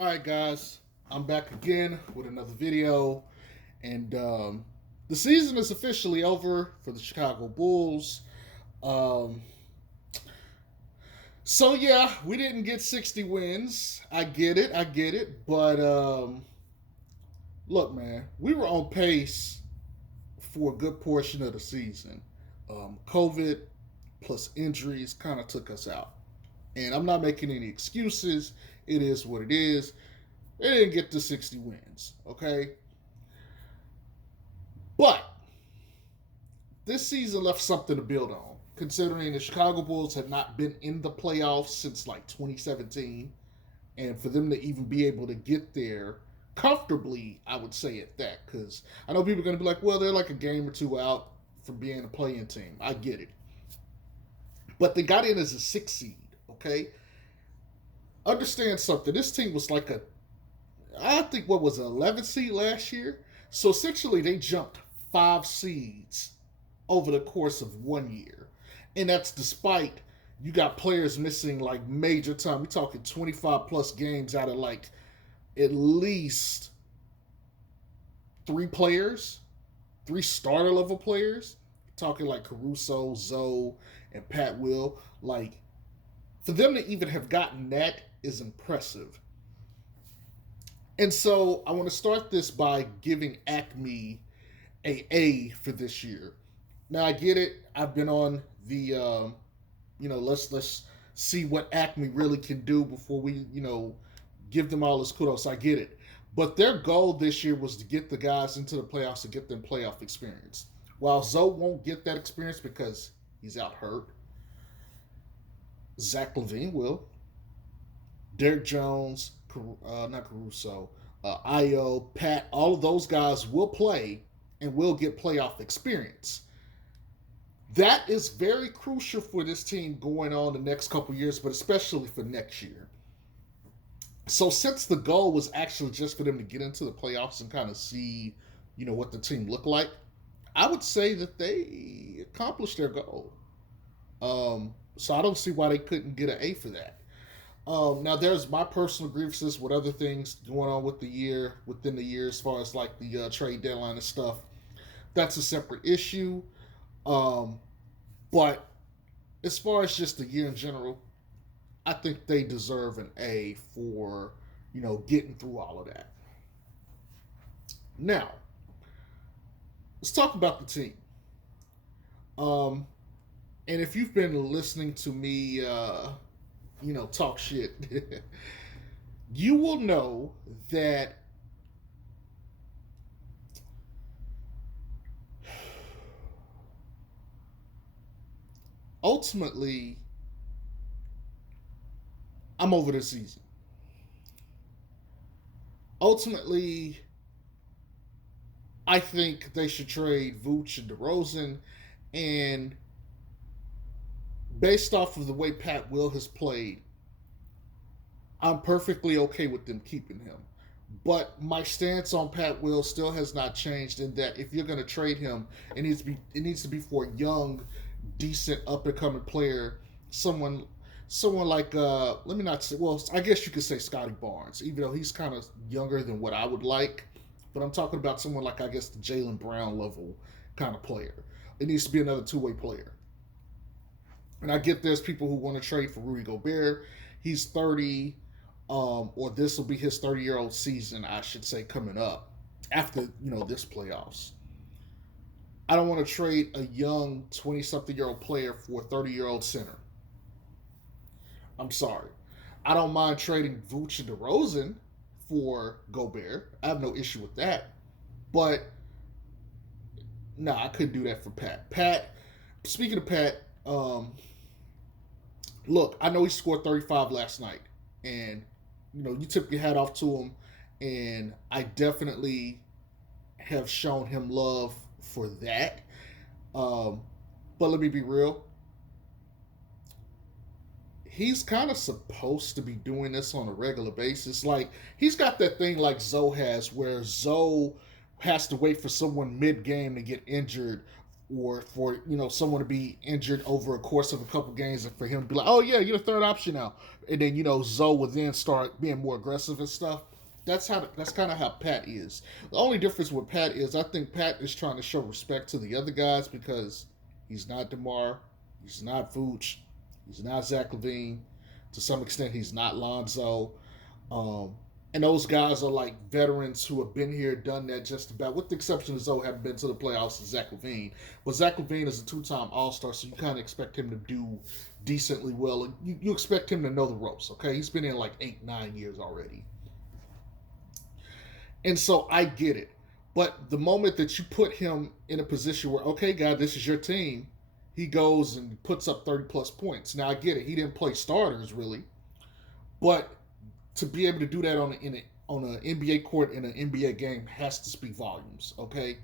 All right, guys, I'm back again with another video, and the season is officially over for the Chicago Bulls. Um, so yeah, we didn't get 60 wins. I get it, but look, man, we were on pace for a good portion of the season. COVID plus injuries kind of took us out, and I'm not making any excuses. It is what it is. They didn't get to 60 wins, okay? But this season left something to build on, considering the Chicago Bulls had not been in the playoffs since like 2017. And for them to even be able to get there comfortably, I would say at that, because I know people are going to be like, well, they're like a game or two out from being a playing team. I get it. But they got in as a six seed, okay? Understand something. This team was like I think what was an 11 seed last year. So essentially, they jumped five seeds over the course of 1 year, and that's despite you got players missing like major time. We're talking 25 plus games out of like at least three players, three starter level players. Talking like Caruso, Zoe, and Pat Will. Like for them to even have gotten that is impressive. And so I want to start this by giving Acme a for this year. Now I get it. I've been on the let's see what Acme really can do before we give them all this kudos. I get it, but their goal this year was to get the guys into the playoffs to get them playoff experience. While Zoe won't get that experience because he's out hurt, Zach Levine will. Derek Jones, not Caruso, Io, Pat, all of those guys will play and will get playoff experience. That is very crucial for this team going on the next couple years, but especially for next year. So since the goal was actually just for them to get into the playoffs and kind of see, what the team looked like, I would say that they accomplished their goal. So I don't see why they couldn't get an A for that. Now there's my personal grievances with other things going on within the year, as far as like the trade deadline and stuff. That's a separate issue. Um, but as far as just the year in general, I think they deserve an A for getting through all of that. Now let's talk about the team. Um, and if you've been listening to me, talk shit, you will know that ultimately I'm over the season. Ultimately, I think they should trade Vooch and DeRozan, and based off of the way Pat Will has played, I'm perfectly okay with them keeping him. But my stance on Pat Will still has not changed in that if you're going to trade him, it needs to be for a young, decent, up and coming player, someone like let me not say, well, I guess you could say Scotty Barnes, even though he's kind of younger than what I would like. But I'm talking about someone like, I guess, the Jaylen Brown level kind of player. It needs to be another two-way player. And I get there's people who want to trade for Rudy Gobert. He's 30, or this will be his 30-year-old season, I should say, coming up after this playoffs. I don't want to trade a young 20-something-year-old player for a 30-year-old center. I'm sorry. I don't mind trading Vooch and DeRozan for Gobert. I have no issue with that. But I couldn't do that for Pat. Speaking of Pat, look, I know he scored 35 last night, and you tip your hat off to him, and I definitely have shown him love for that. But let me be real. He's kind of supposed to be doing this on a regular basis. Like, he's got that thing like Zoe has, where Zoe has to wait for someone mid game to get injured or for someone to be injured over a course of a couple games, and for him to be like, oh yeah, you're the third option now, and then Zoe would then start being more aggressive and stuff. That's kind of how Pat is. The only difference with Pat is I think Pat is trying to show respect to the other guys because he's not DeMar, he's not Vooch, he's not Zach LaVine. To some extent, he's not Lonzo. Um, and those guys are like veterans who have been here, done that just about, with the exception of Zoe, haven't been to the playoffs and Zach LaVine. But Zach LaVine is a two-time All-Star, so you kind of expect him to do decently well. And you expect him to know the ropes, okay? He's been in like 8, 9 years already. And so I get it. But the moment that you put him in a position where, okay, God, this is your team, he goes and puts up 30 plus points. Now I get it. He didn't play starters really, but to be able to do that on an NBA court in an NBA game has to speak volumes. Okay,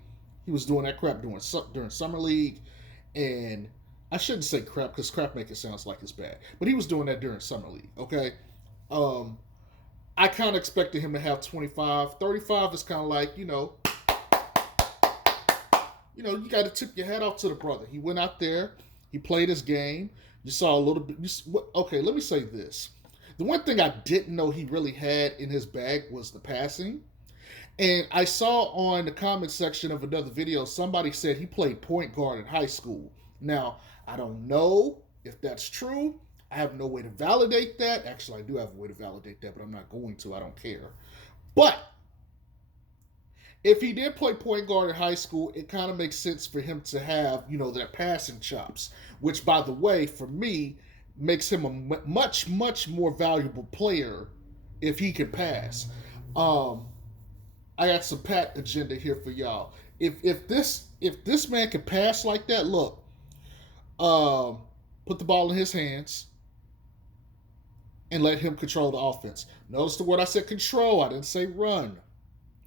he was doing that crap during summer league, and I shouldn't say crap because crap make it sound like it's bad, but he was doing that during summer league. Okay, um, I kind of expected him to have 25. 35 is kind of like you got to tip your hat off to the brother. He went out there, he played his game. You saw a little bit. Okay, let me say this. The one thing I didn't know he really had in his bag was the passing. And I saw on the comment section of another video, somebody said he played point guard in high school. Now, I don't know if that's true. I have no way to validate that. Actually, I do have a way to validate that, but I'm not going to. I don't care. But if he did play point guard in high school, it kind of makes sense for him to have, that passing chops, which, by the way, for me, makes him a much, much more valuable player if he can pass. I got some Pat agenda here for y'all. If this man can pass like that, look, put the ball in his hands and let him control the offense. Notice the word I said control. I didn't say run.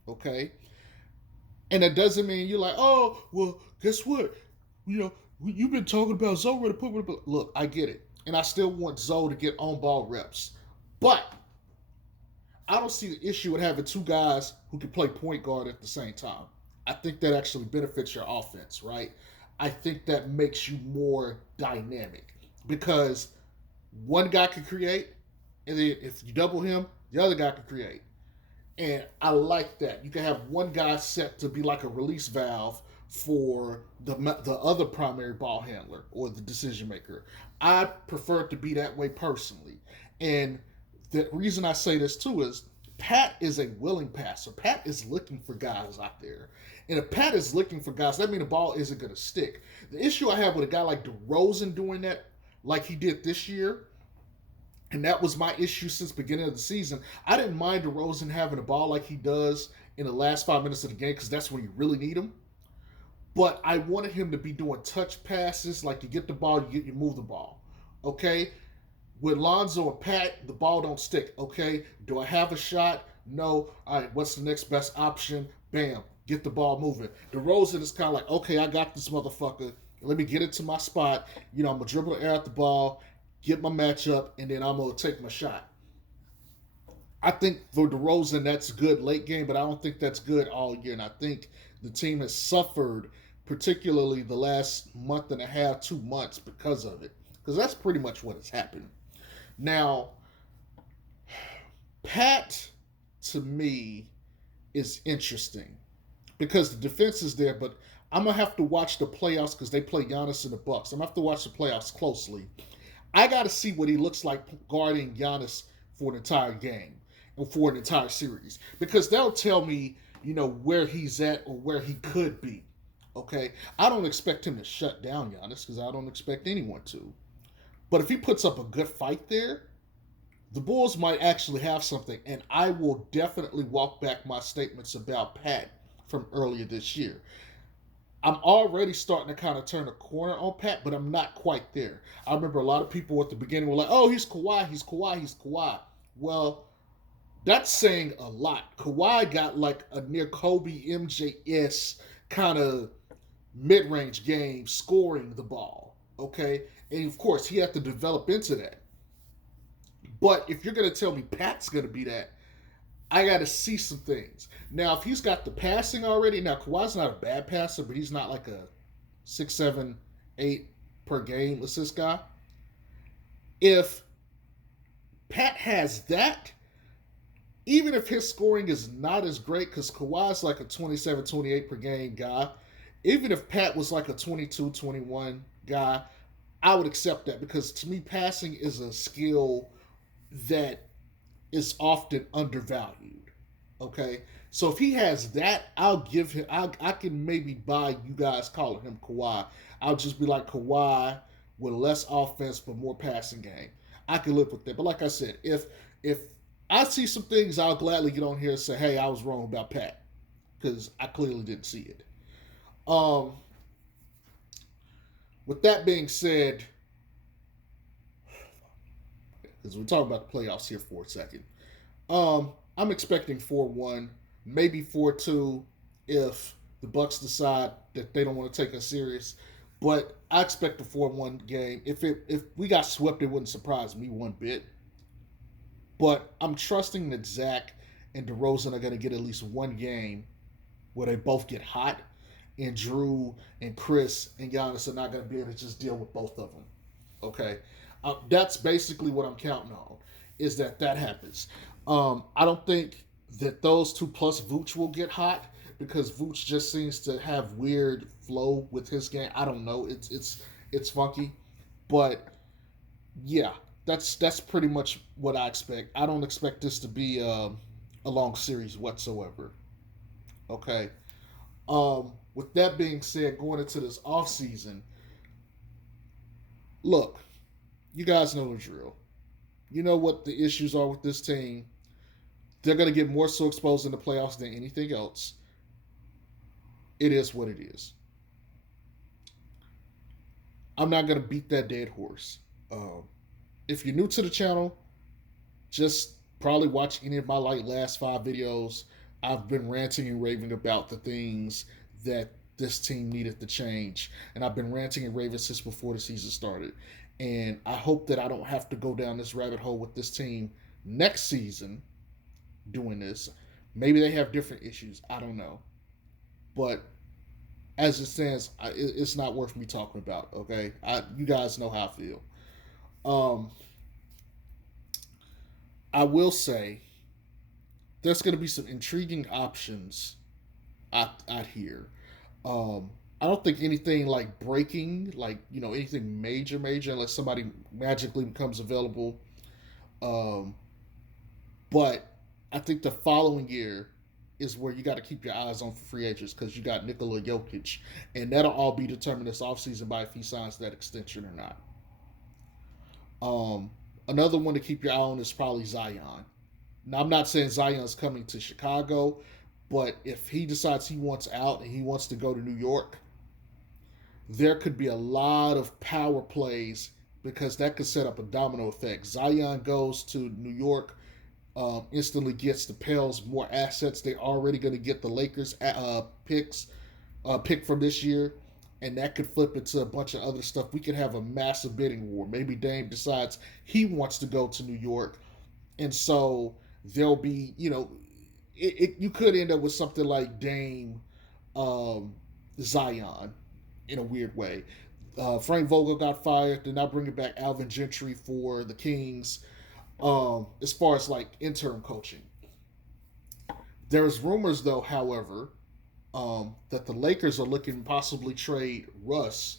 Okay? And that doesn't mean you're like, oh, well, guess what? You've been talking about Zoe to put. Look, I get it. And I still want Zoe to get on-ball reps. But I don't see the issue with having two guys who can play point guard at the same time. I think that actually benefits your offense, right? I think that makes you more dynamic because one guy can create, and then if you double him, the other guy can create. And I like that. You can have one guy set to be like a release valve for the other primary ball handler or the decision maker. I prefer it to be that way personally. And the reason I say this too is Pat is a willing passer. Pat is looking for guys out there. And if Pat is looking for guys, that means the ball isn't going to stick. The issue I have with a guy like DeRozan doing that like he did this year, and that was my issue since the beginning of the season. I didn't mind DeRozan having a ball like he does in the last 5 minutes of the game because that's when you really need him. But I wanted him to be doing touch passes, like you get the ball, you move the ball. Okay? With Lonzo and Pat, the ball don't stick. Okay? Do I have a shot? No. All right, what's the next best option? Bam. Get the ball moving. DeRozan is kind of like, okay, I got this motherfucker. Let me get it to my spot. I'm going to dribble the air at the ball, get my matchup, and then I'm going to take my shot. I think for DeRozan, that's good late game, but I don't think that's good all year. And I think the team has suffered, particularly the last month and a half, 2 months, because of it. Because that's pretty much what has happened. Now, Pat, to me, is interesting because the defense is there, but I'm going to have to watch the playoffs because they play Giannis and the Bucks. I'm going to have to watch the playoffs closely. I got to see what he looks like guarding Giannis for an entire game or for an entire series because they'll tell me, where he's at or where he could be. Okay? I don't expect him to shut down Giannis because I don't expect anyone to. But if he puts up a good fight there, the Bulls might actually have something, and I will definitely walk back my statements about Pat from earlier this year. I'm already starting to kind of turn a corner on Pat, but I'm not quite there. I remember a lot of people at the beginning were like, oh, he's Kawhi, he's Kawhi, he's Kawhi. Well, that's saying a lot. Kawhi got like a near Kobe MJS kind of mid-range game scoring the ball, okay? And of course, he had to develop into that. But if you're going to tell me Pat's going to be that, I got to see some things. Now, if he's got the passing already, now Kawhi's not a bad passer, but he's not like a 6, 7, 8 per game assist guy. If Pat has that, even if his scoring is not as great, because Kawhi's like a 27, 28 per game guy, even if Pat was like a 22, 21 guy, I would accept that because to me, passing is a skill that is often undervalued. Okay, so if he has that, I'll give him. I can maybe buy you guys calling him Kawhi. I'll just be like Kawhi with less offense but more passing game. I can live with that. But like I said, if I see some things, I'll gladly get on here and say, "Hey, I was wrong about Pat," because I clearly didn't see it. Um, with that being said, because we're talking about the playoffs here for a second. I'm expecting 4-1, maybe 4-2 if the Bucks decide that they don't want to take us serious. But I expect a 4-1 game. If we got swept, it wouldn't surprise me one bit. But I'm trusting that Zach and DeRozan are going to get at least one game where they both get hot, and Drew and Chris and Giannis are not going to be able to just deal with both of them. Okay, that's basically what I'm counting on. Is that happens? I don't think that those two plus Vooch will get hot because Vooch just seems to have weird flow with his game. I don't know. It's funky, but yeah, that's pretty much what I expect. I don't expect this to be a long series whatsoever. Okay. With that being said, going into this off season, look, you guys know the drill. You know what the issues are with this team. They're going to get more so exposed in the playoffs than anything else. It is what it is. I'm not going to beat that dead horse. If you're new to the channel, just probably watch any of my last 5 videos. I've been ranting and raving about the things that this team needed to change, and I've been ranting and raving since before the season started. And I hope that I don't have to go down this rabbit hole with this team next season doing this. Maybe they have different issues. I don't know. But as it stands, it's not worth me talking about. Okay, you guys know how I feel. Um, I will say there's going to be some intriguing options out here. I don't think anything like breaking, like anything major, unless somebody magically becomes available. Um, but I think the following year is where you got to keep your eyes on for free agents because you got Nikola Jokic, and that'll all be determined this offseason by if he signs that extension or not. Another one to keep your eye on is probably Zion. Now, I'm not saying Zion's coming to Chicago, but if he decides he wants out and he wants to go to New York, there could be a lot of power plays because that could set up a domino effect. Zion goes to New York, instantly gets the Pels more assets. They're already going to get the Lakers pick from this year, and that could flip into a bunch of other stuff. We could have a massive bidding war. Maybe Dame decides he wants to go to New York, and so there'll be, you could end up with something like Dame, Zion, in a weird way. Frank Vogel got fired. They're not bringing back Alvin Gentry for the Kings. As far as like interim coaching, there's rumors though, however, that the Lakers are looking to possibly trade Russ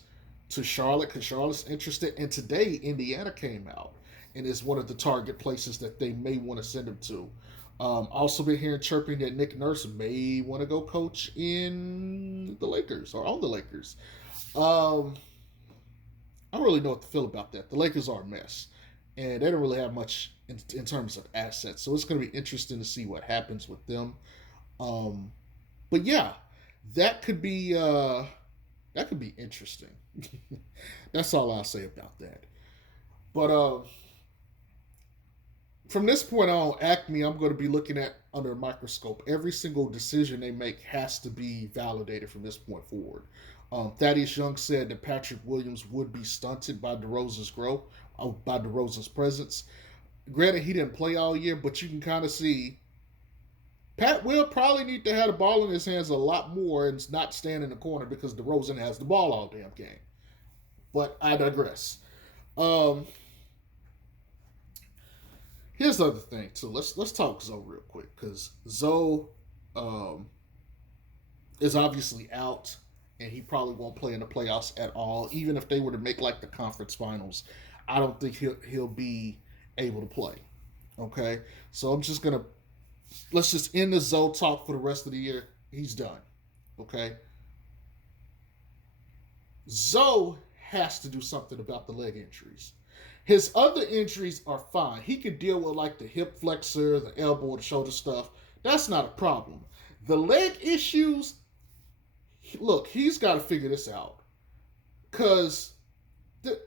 to Charlotte because Charlotte's interested. And today, Indiana came out and is one of the target places that they may want to send him to. Also been hearing chirping that Nick Nurse may want to go coach in the Lakers or on the Lakers. I don't really know what to feel about that. The Lakers are a mess, and they don't really have much in terms of assets. So it's going to be interesting to see what happens with them. But yeah, that could be interesting. That's all I'll say about that. But from this point on, Acme, I'm going to be looking at under a microscope. Every single decision they make has to be validated from this point forward. Thaddeus Young said that Patrick Williams would be stunted by DeRozan's growth, by DeRozan's presence. Granted, he didn't play all year, but you can kind of see Pat will probably need to have the ball in his hands a lot more and not stand in the corner because DeRozan has the ball all damn game. But I digress. Um, Here's the other thing too. Let's talk Zoe real quick because Zoe um, is obviously out, and he probably won't play in the playoffs at all. Even if they were to make like the conference finals, I don't think he'll be able to play. Okay, so I'm just gonna let's just end the Zoe talk for the rest of the year. He's done. Okay, Zoe has to do something about the leg injuries. His other injuries are fine. He can deal with like the hip flexor, the elbow, the shoulder stuff. That's not a problem. The leg issues, look, he's got to figure this out because th-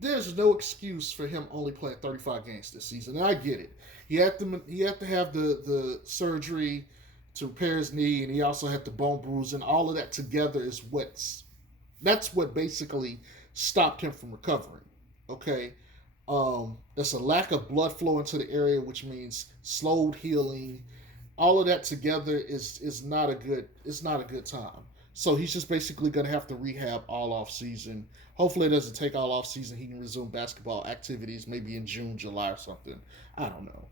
there's no excuse for him only playing 35 games this season. And I get it. He had to have the surgery to repair his knee, and he also had the bone bruise, and all of that together is that's what basically stopped him from recovering. Okay, there's a lack of blood flow into the area, which means slowed healing. All of that together is not a good. It's not a good time. So he's just basically going to have to rehab all off season. Hopefully, it doesn't take all off season. He can resume basketball activities maybe in June, July, or something. I don't know,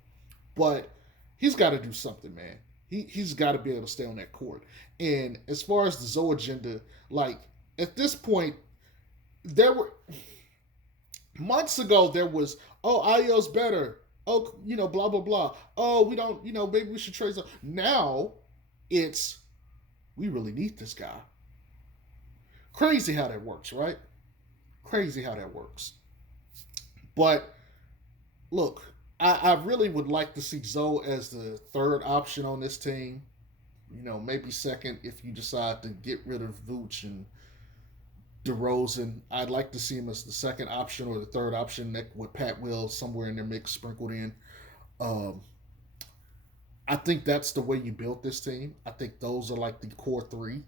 but he's got to do something, man. He's got to be able to stay on that court. And as far as the Zoe agenda, like at this point, there were months ago there was, oh, Ayo's better, oh, blah blah blah, oh, we don't, maybe we should trade some. Now it's, we really need this guy. Crazy how that works, right? Crazy how that works. But look, I really would like to see Zoe as the third option on this team. Maybe second if you decide to get rid of Vooch and DeRozan. I'd like to see him as the second option or the third option with Pat Will somewhere in their mix sprinkled in. Um, I think that's the way you built this team. I think those are like the core three.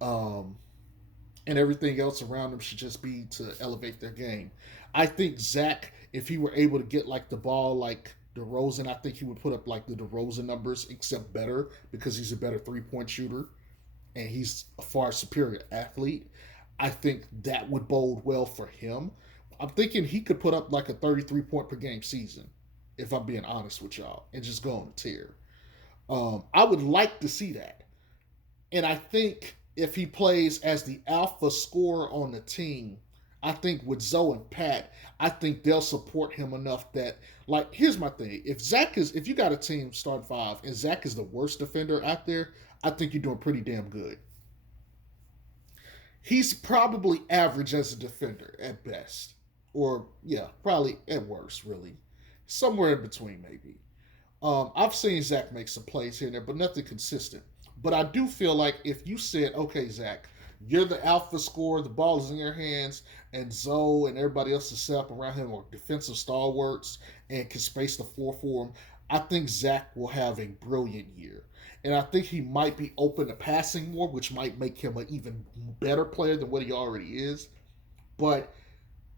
Um, and everything else around them should just be to elevate their game. I think Zach, if he were able to get like the ball like DeRozan, I think he would put up like the DeRozan numbers, except better because he's a better 3-point shooter and he's a far superior athlete. I think that would bode well for him. I'm thinking he could put up like a 33-point per game season, if I'm being honest with y'all, and just go on a tear. I would like to see that. And I think if he plays as the alpha scorer on the team, I think with Zoe and Pat, I think they'll support him enough that, like, here's my thing. If you got a team start five and Zach is the worst defender out there, I think you're doing pretty damn good. He's probably average as a defender at best. Or, yeah, probably at worst, really. Somewhere in between, maybe. I've seen Zach make some plays here and there, but nothing consistent. But I do feel like if you said, okay, Zach, you're the alpha scorer, the ball is in your hands, and Zoe and everybody else is set up around him or defensive stalwarts and can space the floor for him, I think Zach will have a brilliant year. And I think he might be open to passing more, which might make him an even better player than what he already is. But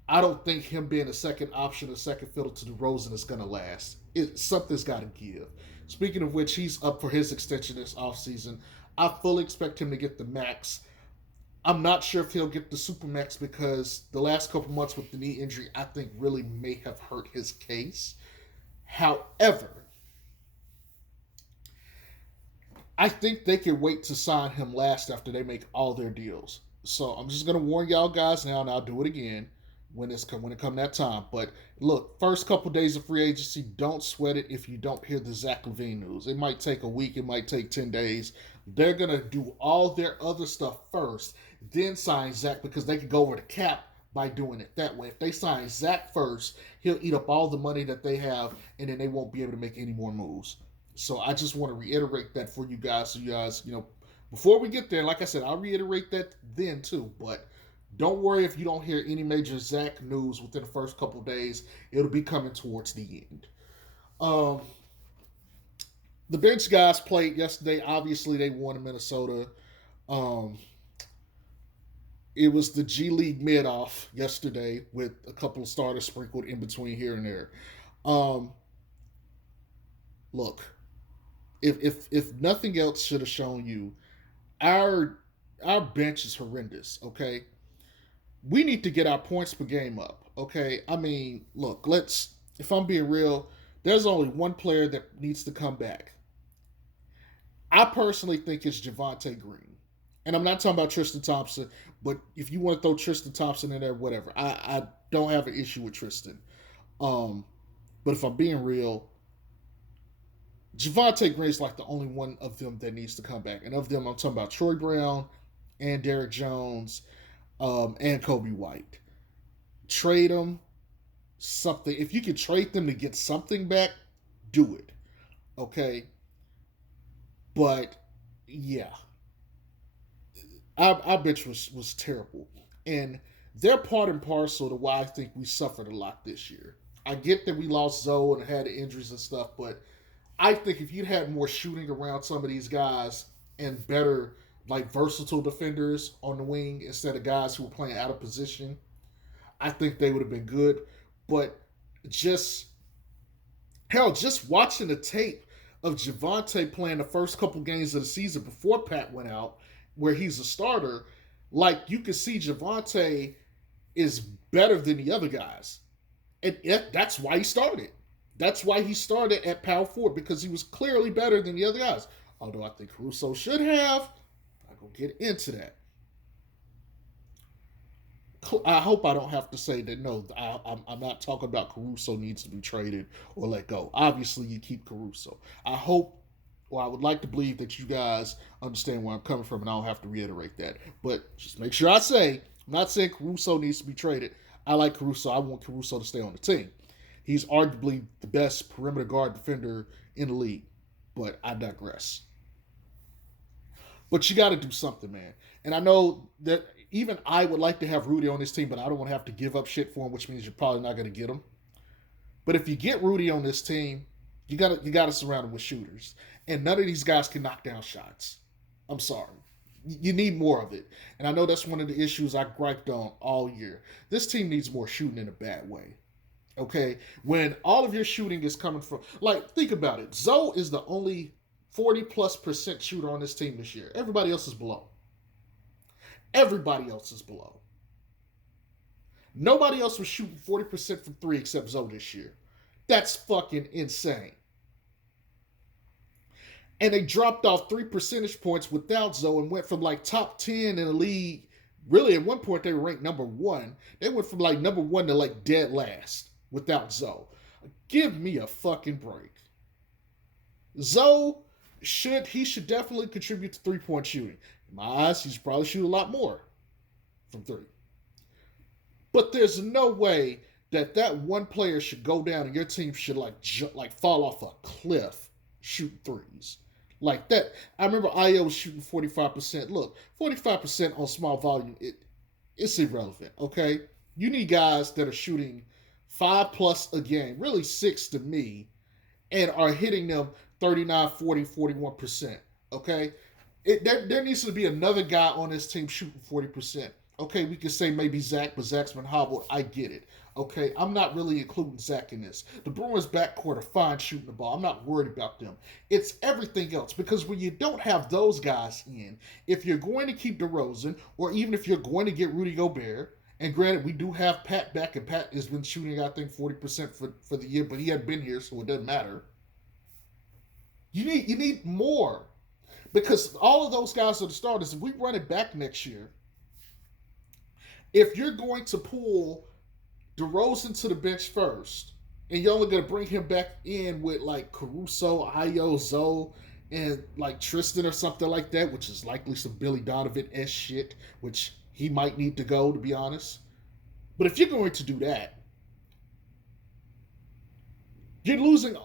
I don't think him being a second option, a second fiddle to DeRozan is going to last. Something's got to give. Speaking of which, he's up for his extension this offseason. I fully expect him to get the max. I'm not sure if he'll get the super max because the last couple months with the knee injury, I think really may have hurt his case. However, I think they can wait to sign him last after they make all their deals. So I'm just gonna warn y'all guys now, and I'll do it again when it come that time. But look, first couple days of free agency, don't sweat it if you don't hear the Zach LaVine news. It might take a week, it might take 10 days. They're gonna do all their other stuff first, then sign Zach because they can go over the cap by doing it that way. If they sign Zach first, he'll eat up all the money that they have, and then they won't be able to make any more moves. So I just want to reiterate that for you guys. So you guys, before we get there, like I said, I'll reiterate that then too. But don't worry if you don't hear any major Zach news within the first couple days. It'll be coming towards the end. Um, the bench guys played yesterday. Obviously, they won in Minnesota. Um, it was the G League mid off yesterday with a couple of starters sprinkled in between here and there. Um, Look, if nothing else should have shown you, our our bench is horrendous. Okay, we need to get our points per game up. Okay, I mean, look, let's. If I'm being real, there's only one player that needs to come back. I personally think it's Javonte Green, and I'm not talking about Tristan Thompson. But if you want to throw Tristan Thompson in there, whatever. I don't have an issue with Tristan. Um, but if I'm being real, Javonte Green is like the only one of them that needs to come back. And of them, I'm talking about Troy Brown and Derrick Jones and Kobe White. Trade them something. If you can trade them to get something back, do it. Okay. But yeah, our bench was terrible. And they're part and parcel to why I think we suffered a lot this year. I get that we lost Zoe and had injuries and stuff, but I think if you'd had more shooting around some of these guys and better like versatile defenders on the wing instead of guys who were playing out of position, I think they would have been good. But just hell, just watching the tape of Javonte playing the first couple games of the season before Pat went out, where he's a starter, like you can see Javonte is better than the other guys. And that's why he started. That's why he started at power forward, because he was clearly better than the other guys. Although I think Caruso should have. I'm going to get into that. I hope I don't have to say that. No, I'm not talking about Caruso needs to be traded or let go. Obviously, you keep Caruso. I hope, or I would like to believe that you guys understand where I'm coming from, and I don't have to reiterate that. But just make sure I say, I'm not saying Caruso needs to be traded. I like Caruso. I want Caruso to stay on the team. He's arguably the best perimeter guard defender in the league. But I digress. But you got to do something, man. And I know that even I would like to have Rudy on this team, but I don't want to have to give up shit for him, which means you're probably not going to get him. But if you get Rudy on this team, you gotta surround him with shooters, and none of these guys can knock down shots. I'm sorry. You need more of it, and I know that's one of the issues I griped on all year. This team needs more shooting in a bad way. Okay, when all of your shooting is coming from, like, think about it. Zoe is the only 40+% shooter on this team this year. Everybody else is below. Everybody else is below. Nobody else was shooting 40% from three except Zoe this year. That's fucking insane. And they dropped off 3 percentage points without Zoe and went from like top 10 in the league. Really, at one point, they were ranked number one. They went from like number one to like dead last without Zoe. Give me a fucking break. Zoe should definitely contribute to 3-point shooting. In my eyes, he should probably shoot a lot more from three. But there's no way that one player should go down and your team should like fall off a cliff shooting threes. Like that. I remember Ayo was shooting 45%. Look, 45% on small volume, it's irrelevant, okay? You need guys that are shooting 5+ a game, really 6 to me, and are hitting them 39, 40, 41%, okay? There needs to be another guy on this team shooting 40%. Okay, we could say maybe Zach, but Zach's been hobbled. I get it. Okay, I'm not really including Zach in this. The Bruins backcourt are fine shooting the ball. I'm not worried about them. It's everything else, because when you don't have those guys in, if you're going to keep DeRozan, or even if you're going to get Rudy Gobert, and granted, we do have Pat back, and Pat has been shooting, I think, 40% for the year, but he hadn't been here, so it doesn't matter. You need more, because all of those guys are the starters. If we run it back next year, if you're going to pull DeRozan to the bench first, and you're only going to bring him back in with like Caruso, Ayo, Zoe, and like Tristan or something like that, which is likely some Billy Donovan-esque shit, which he might need to go, to be honest. But if you're going to do that, you're losing,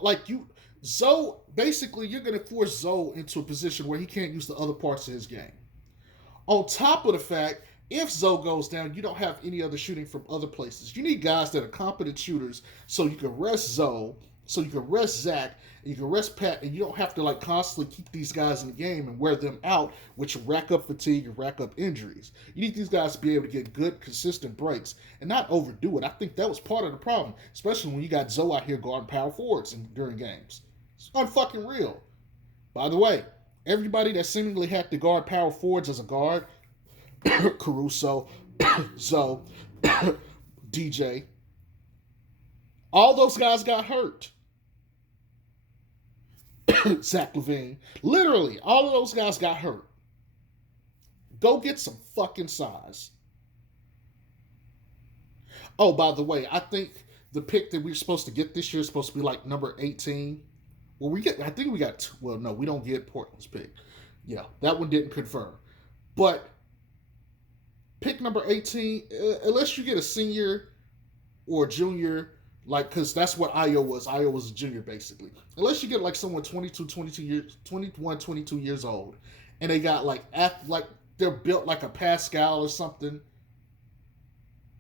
Zoe, basically you're going to force Zoe into a position where he can't use the other parts of his game. On top of the fact, if Zoe goes down, you don't have any other shooting from other places. You need guys that are competent shooters, so you can rest Zoe, so you can rest Zach, and you can rest Pat, and you don't have to like constantly keep these guys in the game and wear them out, which rack up fatigue and rack up injuries. You need these guys to be able to get good, consistent breaks and not overdo it. I think that was part of the problem, especially when you got Zoe out here guarding power forwards during games. It's unfucking real. By the way, everybody that seemingly had to guard power forwards as a guard, Caruso, Zoe, DJ, all those guys got hurt. Zach LaVine. Literally, all of those guys got hurt. Go get some fucking size. Oh, by the way, I think the pick that we're supposed to get this year is supposed to be like number 18. Well, I think we got, well, no, we don't get Portland's pick. Yeah, that one didn't confirm. But pick number 18, unless you get a senior or a junior, like, because that's what Io was. Io was a junior, basically. Unless you get like someone 22 years old, and they got like they're built like a Pascal or something,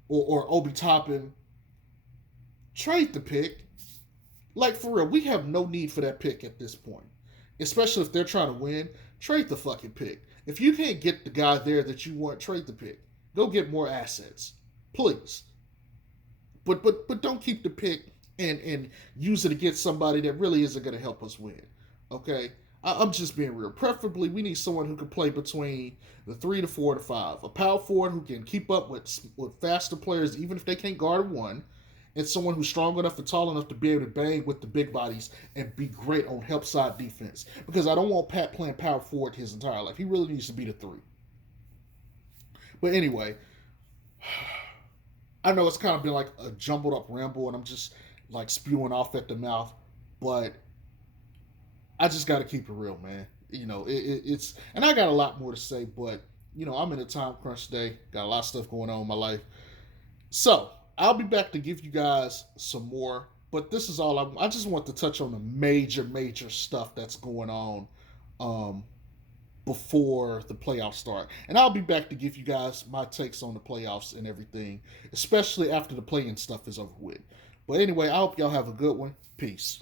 or Obi Toppin, trade the pick. Like, for real, we have no need for that pick at this point. Especially if they're trying to win, trade the fucking pick. If you can't get the guy there that you want, trade the pick. Go get more assets. Please. But don't keep the pick and use it against somebody that really isn't going to help us win. Okay? I'm just being real. Preferably, we need someone who can play between the 3 to 4 to 5. A power forward who can keep up with faster players, even if they can't guard one. And someone who's strong enough and tall enough to be able to bang with the big bodies and be great on help side defense. Because I don't want Pat playing power forward his entire life. He really needs to be the 3. But anyway, I know it's kind of been like a jumbled up ramble and I'm just like spewing off at the mouth. But I just got to keep it real, man. You know, it's, and I got a lot more to say, but, you know, I'm in a time crunch today. Got a lot of stuff going on in my life. So, I'll be back to give you guys some more, but this is all I just want to touch on the major stuff that's going on before the playoffs start. And I'll be back to give you guys my takes on the playoffs and everything, especially after the play-in stuff is over with. But anyway, I hope y'all have a good one. Peace.